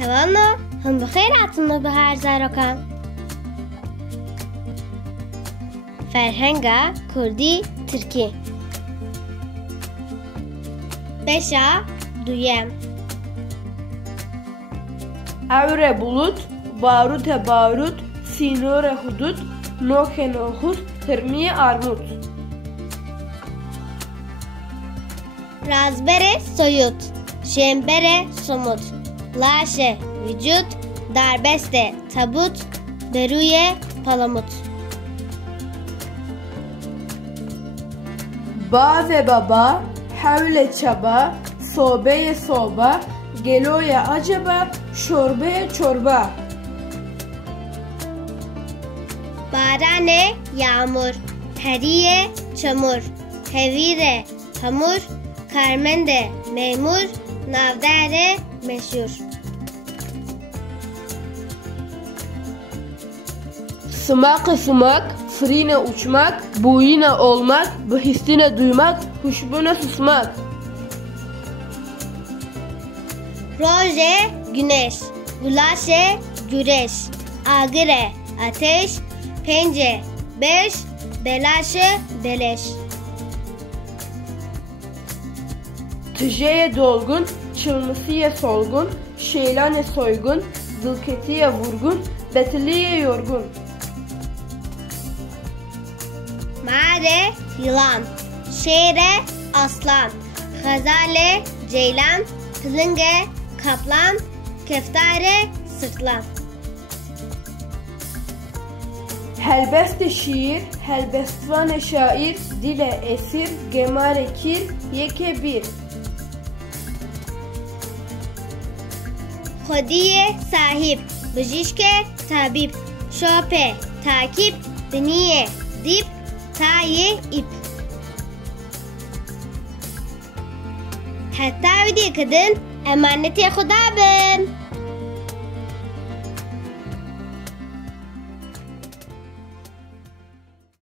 هوانا هم بخير عطنا بهار زارکان فرهنگا کردی ترکی بشا دویم Evre bulut, barute barut, sinore hudut, noke nohut, hırmiye armut. Razbere soyut, şembere somut, laşe vücut, darbeste tabut, beruye palamut. Ba ve baba, havle çaba, sobeye soba, geloya acaba, şorbeye çorba. Barane yağmur, heriye çamur, hevire hamur, karmende memur, navdare meşhur. Sımak sımak, fırine uçmak, buyuna olmak, bahistine duymak, huşbuna susmak. Roje güneş, gulaşe güreş, agire ateş, pence beş, belaşe beleş. Tüjeye dolgun, çılmısıya solgun, şeylane soygun, zılketiye vurgun, betiliye yorgun. Mare yılan, şehre aslan, gazale ceylan, tılınge kaplan, keftare sırtlan. Helbeste şiir, helbestvane şair, dile esir, gemare kir, yeke bir. Hodiye sahip, bıcışke tabip, şope takip, biniye dip, taye ip. Hatta bir kadın emaneti Xuda bin.